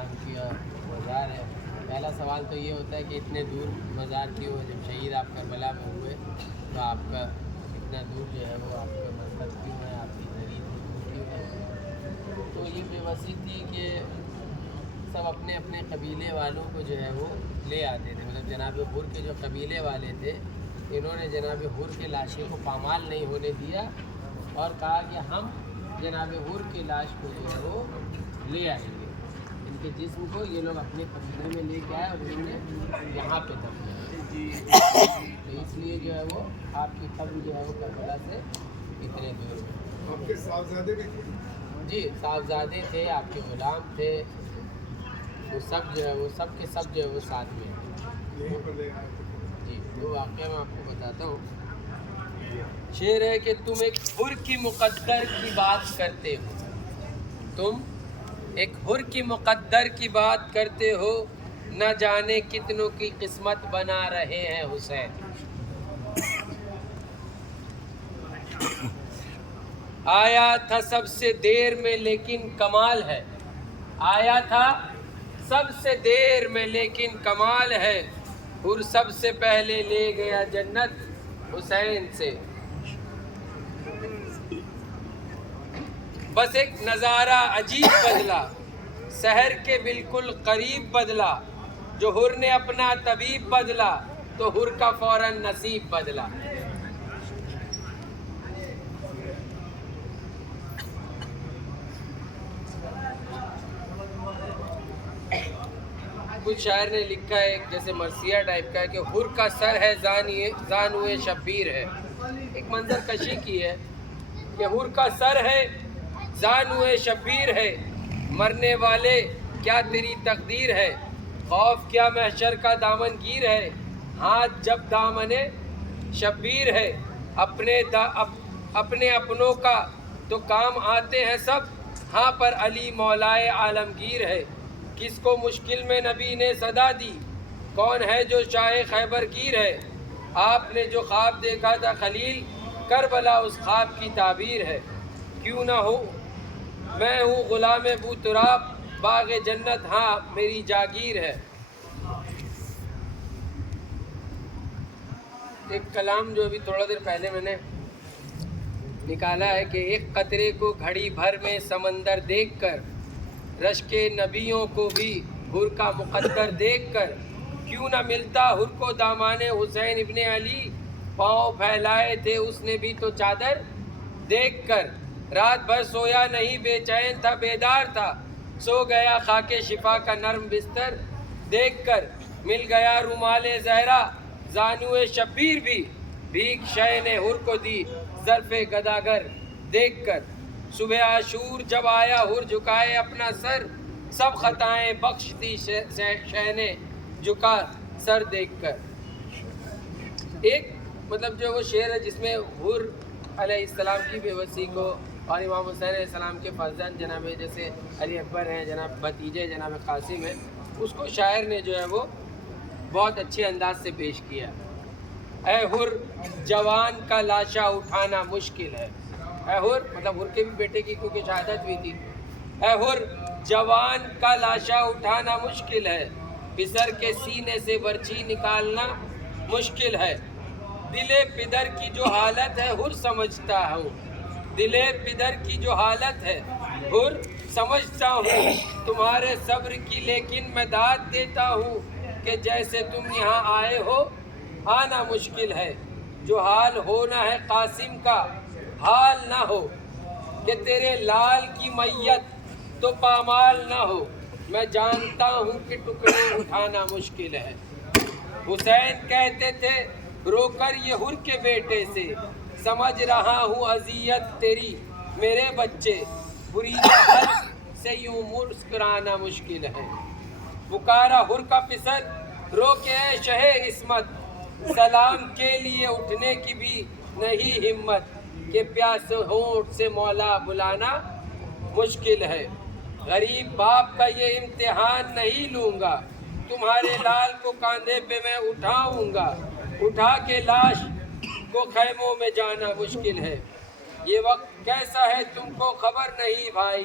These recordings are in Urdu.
السلام کی مزار ہے. پہلا سوال تو یہ ہوتا ہے کہ اتنے دور مزار کیوں ہے؟ جب شہید آپ کربلا میں ہوئے تو آپ کا اتنا دور جو ہے وہ آپ کا مذہب کیوں ہے، آپ کی ذریعہ کیوں ہے؟ تو یہ بے بسی تھی کہ سب اپنے اپنے قبیلے والوں کو جو ہے وہ لے آتے تھے. مطلب جناب حر کے جو قبیلے والے تھے انہوں نے جناب حر کے لاشیں کو پامال نہیں ہونے دیا اور کہا کہ ہم جناب حر کی لاش کو جو ہے وہ لے آئیں گے. ان کے جسم کو یہ لوگ اپنے قبیلے میں لے کے آئے اور انہوں نے یہاں پہ دفنایا. تو اس لیے جو ہے وہ آپ کی قبر جو ہے وہ کربلا سے اتنے دور میں. آپ کے صاحبزادے بھی تھے؟ جی صاحبزادے تھے، آپ کے غلام تھے، وہ سب جو ہے وہ سب کے سب جو ہے وہ ساتھ میں ہیں. یہیں پر لے آئے تھے. جی وہ واقعہ میں آپ کو بتاتا ہوں. شعر ہے کہ تم ایک حر کی مقدر کی بات کرتے ہو، تم ایک حر کی مقدر کی بات کرتے ہو، نہ جانے کتنوں کی قسمت بنا رہے ہیں حسین. آیا تھا سب سے دیر میں لیکن کمال ہے، آیا تھا سب سے دیر میں لیکن کمال ہے، حر سب سے پہلے لے گیا جنت حسین سے. بس ایک نظارہ عجیب بدلا، سحر کے بالکل قریب بدلا، جو حر نے اپنا طبیب بدلا تو حر کا فوراً نصیب بدلا. کچھ شاعر نے لکھا ہے جیسے مرثیہ ٹائپ کا ہے کہ حر کا سر ہے زانوئے شبیر ہے. ایک منظر کشی کی ہے کہ حر کا سر ہے زانوئے شبیر ہے، مرنے والے کیا تیری تقدیر ہے، خوف کیا محشر کا دامن گیر ہے، ہاتھ جب دامن شبیر ہے، اپنے اپنوں کا تو کام آتے ہیں سب، ہاں پر علی مولائے عالمگیر ہے. کس کو مشکل میں نبی نے صدا دی، کون ہے جو شاہ خیبر گیر ہے، آپ نے جو خواب دیکھا تھا خلیل، کربلا اس خواب کی تعبیر ہے. کیوں نہ ہو میں ہوں غلام بو تراب، باغ جنت ہاں میری جاگیر ہے. ایک کلام جو ابھی تھوڑا دیر پہلے میں نے نکالا ہے کہ ایک قطرے کو گھڑی بھر میں سمندر دیکھ کر، رشک نبیوں کو بھی حر کا مقدر دیکھ کر، کیوں نہ ملتا حر کو دامان حسین ابن علی، پاؤں پھیلائے تھے اس نے بھی تو چادر دیکھ کر. رات بھر سویا نہیں بے چین تھا بیدار تھا، سو گیا خاک شفا کا نرم بستر دیکھ کر. مل گیا رومال زہرا زانوئے شبیر بھی، بھیک شے نے حر کو دی ظرف گداگر دیکھ کر. صبح عاشور جب آیا حر جھکائے اپنا سر، سب خطائیں بخش دی شے نے جھکا سر دیکھ کر. ایک مطلب جو وہ شعر ہے جس میں حر علیہ السلام کی بے بسی کو اور امام حسین علیہ السلام کے فرزند جناب جیسے علی اکبر ہیں، جناب بھتیجے جناب قاسم ہیں، اس کو شاعر نے جو ہے وہ بہت اچھے انداز سے پیش کیا. اے حر جوان کا لاشا اٹھانا مشکل ہے، اے حر مطلب حر کے بھی بیٹے کی کیونکہ شہادت ہوئی تھی. اے حر جوان کا لاشا اٹھانا مشکل ہے، پسر کے سینے سے برچھی نکالنا مشکل ہے. دل پدر کی جو حالت ہے حر سمجھتا ہوں، دل پدر کی جو حالت ہے حر سمجھتا ہوں، تمہارے صبر کی لیکن میں داد دیتا ہوں کہ جیسے تم یہاں آئے ہو آنا مشکل ہے. جو حال ہونا ہے قاسم کا حال نہ ہو، کہ تیرے لال کی میت تو پامال نہ ہو. میں جانتا ہوں کہ ٹکڑے اٹھانا مشکل ہے. حسین کہتے تھے رو کر یہ حر کے بیٹے سے، سمجھ رہا ہوں اذیت تیری میرے بچے، بریدہ حلق سے یوں مسکرانا مشکل ہے. پکارا حر کا پسر رو کے اے شہ عصمت، سلام کے لیے اٹھنے کی بھی نہیں ہمت، کہ پیاس ہونٹ سے مولا بلانا مشکل ہے. غریب باپ کا یہ امتحان نہیں لوں گا، تمہارے لال کو کاندھے پہ میں اٹھاؤں گا، اٹھا کے لاش کو خیموں میں جانا مشکل ہے. یہ وقت کیسا ہے تم کو خبر نہیں بھائی،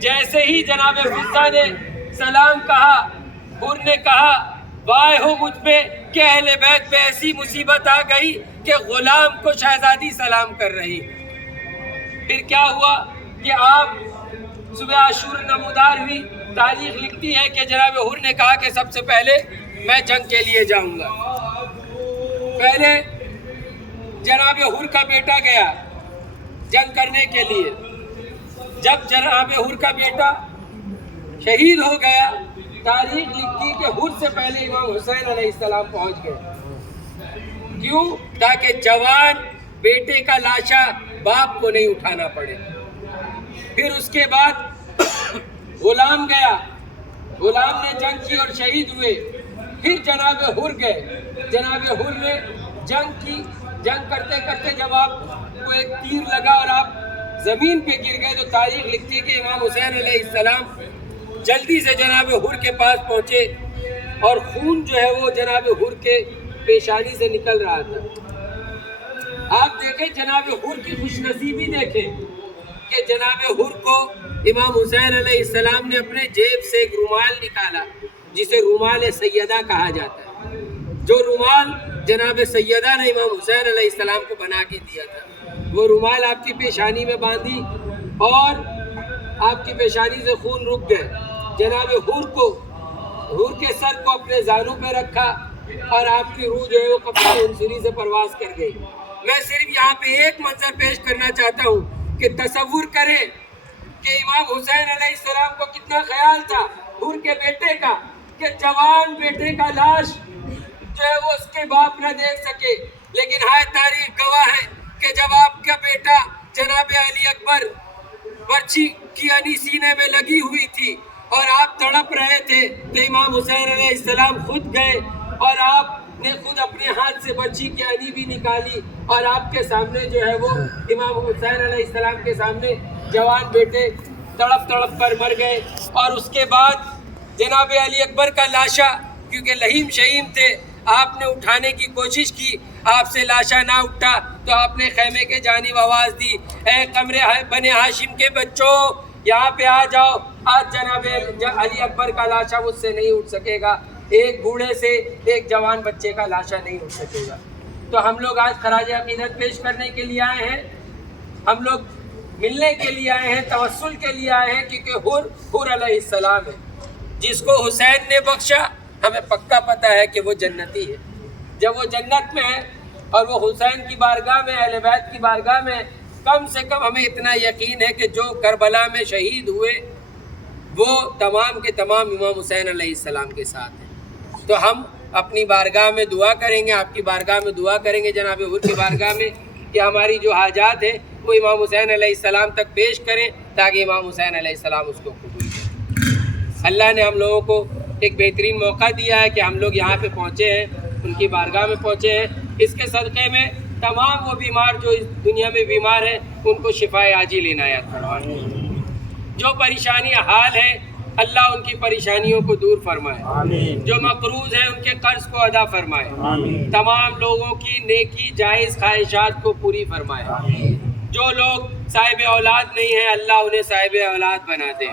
جیسے ہی جناب فضہ نے سلام کہا، حور نے کہا وائے ہو مجھ پہ کہ اہل بیت پہ ایسی مصیبت آ گئی کہ غلام کو شہزادی سلام کر رہی۔ پھر کیا ہوا کہ آپ صبح عاشور نمودار ہوئی، تاریخ لکھتی ہے کہ جناب حور نے کہا کہ سب سے پہلے میں جنگ کے لیے جاؤں گا۔ پہلے جناب حور کا بیٹا گیا جنگ کرنے کے لیے۔ جب جناب حور کا بیٹا شہید ہو گیا، تاریخ لکھتی کہ حور سے پہلے امام حسین علیہ السلام پہنچ گئے۔ کیوں؟ تاکہ جوان بیٹے کا لاشا باپ کو نہیں اٹھانا پڑے۔ پھر اس کے بعد غلام گیا، غلام نے جنگ کی اور شہید ہوئے۔ پھر جناب حور گئے، جناب حور نے جنگ کی۔ جنگ کرتے کرتے جب آپ کو ایک تیر لگا اور آپ زمین پہ گر گئے تو تاریخ لکھتی ہے کہ امام حسین علیہ السلام جلدی سے جناب حور کے پاس پہنچے اور خون جو ہے وہ جناب حور کے پیشانی سے نکل رہا تھا۔ آپ دیکھیں جناب حور کی خوش نصیبی دیکھیں کہ جناب حور کو امام حسین علیہ السلام نے اپنے جیب سے ایک رومال نکالا جسے رومال سیدہ کہا جاتا ہے، جو رومال جناب سیدہ نے امام حسین علیہ السلام کو بنا کے دیا تھا۔ وہ رومال آپ کی پیشانی میں باندھی اور آپ کی پیشانی سے خون رک گئے۔ جناب حور کے سر کو اپنے زانوں پہ رکھا اور آپ کی روح جو ہے وہ قبر انصری سے پرواز کر گئی۔ میں صرف یہاں پہ ایک منظر پیش کرنا چاہتا ہوں کہ تصور کریں کہ امام حسین علیہ السلام کو کتنا خیال تھا حور کے بیٹے کا کہ جوان بیٹے کا لاش جو ہے وہ اس کے باپ نہ دیکھ سکے، لیکن ہائے تاریخ گواہ ہے کہ جب آپ کا بیٹا جناب علی اکبر برچھی کی یعنی سینے میں لگی ہوئی تھی اور آپ تڑپ رہے تھے تو امام حسین علیہ السلام خود گئے اور آپ نے خود اپنے ہاتھ سے بچی کی انی بھی نکالی اور آپ کے سامنے جو ہے وہ امام حسین علیہ السلام کے سامنے جوان بیٹے تڑپ تڑپ کر مر گئے۔ اور اس کے بعد جناب علی اکبر کا لاشا، کیونکہ لہیم شہیم تھے، آپ نے اٹھانے کی کوشش کی، آپ سے لاشا نہ اٹھا تو آپ نے خیمے کے جانب آواز دی، اے قمر بنی ہاشم کے بچوں یہاں پہ آ جاؤ، آج جناب علی اکبر کا لاشا مجھ سے نہیں اٹھ سکے گا، ایک بوڑھے سے ایک جوان بچے کا لاشا نہیں اٹھ سکے گا۔ تو ہم لوگ آج خراج عقیدت پیش کرنے کے لیے آئے ہیں، ہم لوگ ملنے کے لیے آئے ہیں، توسل کے لیے آئے ہیں، کیونکہ حور علیہ السلام ہے جس کو حسین نے بخشا، ہمیں پکا پتہ ہے کہ وہ جنتی ہے۔ جب وہ جنت میں ہے اور وہ حسین کی بارگاہ میں، اہل بیت کی بارگاہ میں، کم سے کم ہمیں اتنا یقین ہے کہ جو کربلا میں شہید ہوئے وہ تمام کے تمام امام حسین علیہ السلام کے ساتھ ہیں۔ تو ہم اپنی بارگاہ میں دعا کریں گے، آپ کی بارگاہ میں دعا کریں گے، جناب حور کی بارگاہ میں، کہ ہماری جو حاجات ہیں وہ امام حسین علیہ السلام تک پیش کریں تاکہ امام حسین علیہ السلام اس کو قبول کریں۔ اللہ نے ہم لوگوں کو ایک بہترین موقع دیا ہے کہ ہم لوگ یہاں پہ پہنچے ہیں، ان کی بارگاہ میں پہنچے ہیں۔ اس کے صدقے میں تمام وہ بیمار جو اس دنیا میں بیمار ہیں ان کو شفائے عاجل عنایت فرمائے، جو پریشانیاں حال ہیں اللہ ان کی پریشانیوں کو دور فرمائے، جو مقروض ہیں ان کے قرض کو ادا فرمائے، تمام لوگوں کی نیکی جائز خواہشات کو پوری فرمائے، جو لوگ صاحب اولاد نہیں ہیں اللہ انہیں صاحب اولاد بنا دے،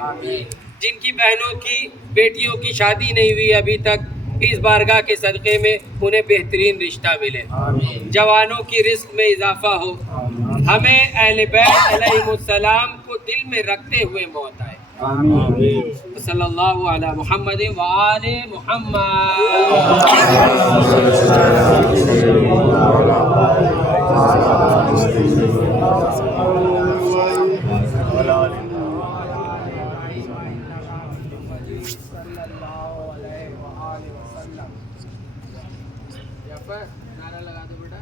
جن کی بہنوں کی بیٹیوں کی شادی نہیں ہوئی ابھی تک اس بارگاہ کے صدقے میں انہیں بہترین رشتہ ملے، جوانوں کی رزق میں اضافہ ہو، ہمیں اہل بیت علیہم السلام کو دل میں رکھتے ہوئے موت آئے۔ صلی اللہ علی محمد وآل محمد۔ نعرہ لگا دو بیٹا۔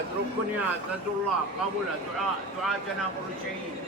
الصلاة ركنها عزة الله قبل دعاء تناول الشهيد.